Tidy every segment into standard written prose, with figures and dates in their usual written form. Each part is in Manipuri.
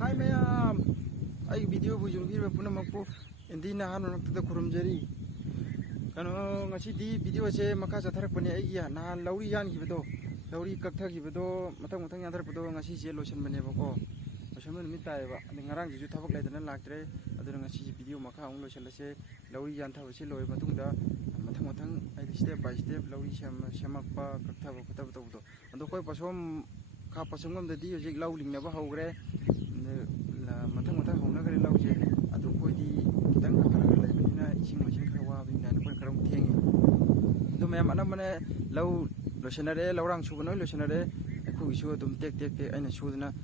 Hai mayam, ai video bu jung bir puna makpu indi na hanu nak ta kurum jari kano ngasi di video se maka satharak bane ai ya na lauri yan ki bedo lauri kakthar ki bedo matang matang yan thar bedo ngasi je lotion bane bako lotion bane mit tai ba ani ngarang ju thabak lai dana laktre adu ngasi video maka ong lotion la se lauri yan thaw se loi matung da matang matang ai step by step lauri semak pa kakthar ba kuta bedo adu koi pasom ka pasum ngam da di hojik lauling na ba hogre matang matang hongna gari lauje adu koi di kitang khara lai banina ising machin khawa bina na koi karam thengi du mayam ana mane lau lotionare laurang subano lotionare khu isu dum tek tek tek aina sudna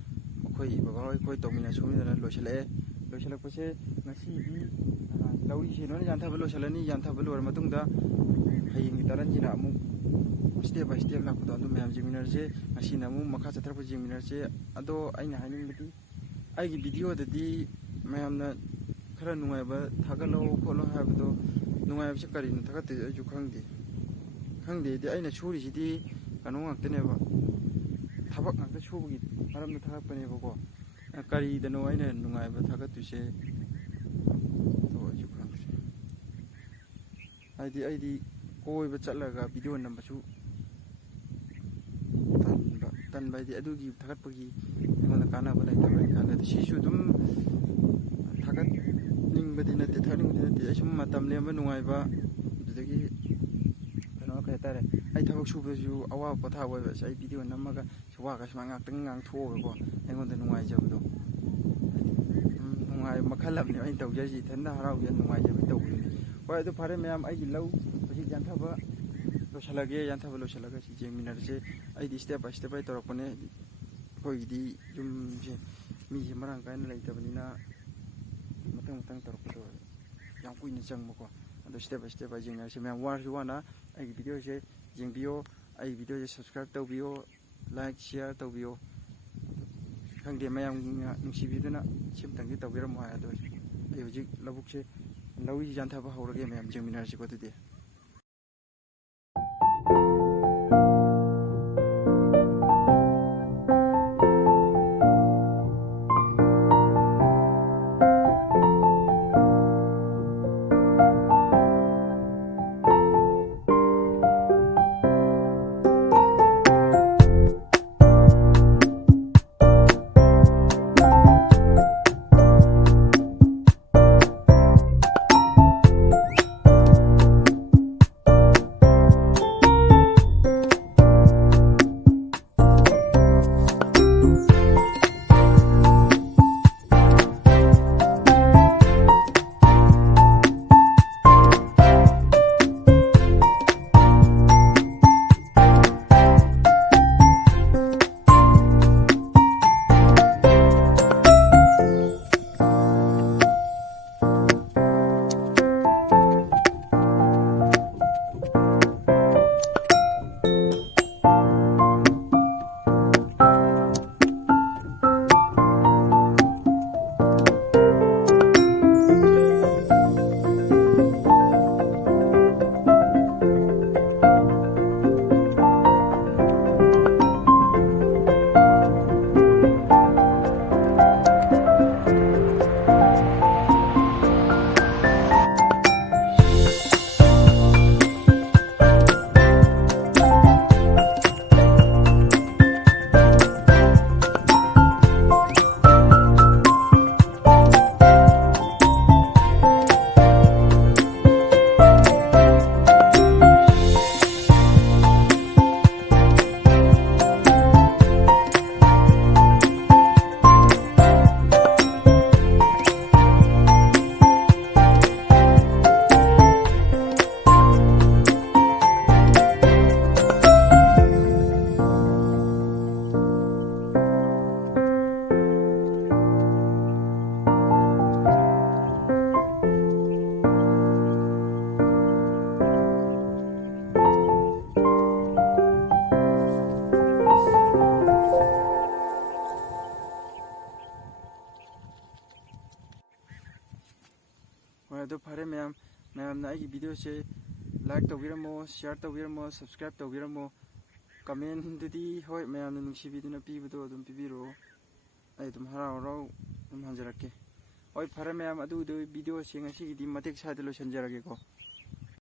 koi baba koi tomina sumina lochale lochale ko se ngasi di lauri se no jantha balo chalani jantha balo ar matung da haying taran jina amu step by step la ko do mayam jiminar je ngasi na mu makha chathar ko jiminar je ado aina haning bati ai gi video da di mayam na khara nungai ba thagalo kholo habdo nungai ba kari na thagat ju khangde di aina churi si di kanu ngakte ba thabak ngakte chubugi maram na thagak pane ba ko kari da no aina nungai ba thagat tu se to ju khangde ai di koi ba chatlaga video number su tan bai di adugi thagat pagi ngona kana ba lai tabai kana si su dum thagat ning badina te thani badina te asum matam le ma nungai ba dudagi kano ka tare ai thabak su ba ju awa patha ba sai video namaga suwa ka sma ngak tang ngang tho ga ko ngon da nungai jabdo nungai makhalab ni ai tau jaji thanda harau ya nungai jabi tau ni wa du phare mayam ai gi lau ji jantha ba losalage jantha ba losalaga si je minar je ai di step by step ai torakone koi di jum je mi je marang kain lai tabanina matang matang torko yang kuin chang mo ko ado step by step ajing na se me war juana ai video je jing bio ai video je subscribe tau bio like share tau bio khang de mayam nungsi biduna sim tang gi tau biram ma ado ai hojik labuk se lawi jantha ba hawrage mayam jing minar ji ko de ado phare mayam na ai video se like tawiramo share tawiramo subscribe tawiramo comment dudi hoi mayam nungsi biduna pibado adum pibiro ai dum harau ꯑꯗꯨꯝ ꯍꯟꯖꯔꯛꯀꯦ ꯍꯣꯏ ꯐꯔꯦ ꯃꯌꯥꯝ ꯑꯗꯨꯗꯣ ꯚꯤꯗꯤꯑꯣꯁꯤ ꯉꯁꯤꯒꯤꯗꯤ ꯃꯇꯦꯛ ꯁ꯭ꯋꯥꯏꯗ ꯂꯣꯏꯁꯤꯟꯖꯔꯒꯦꯀꯣ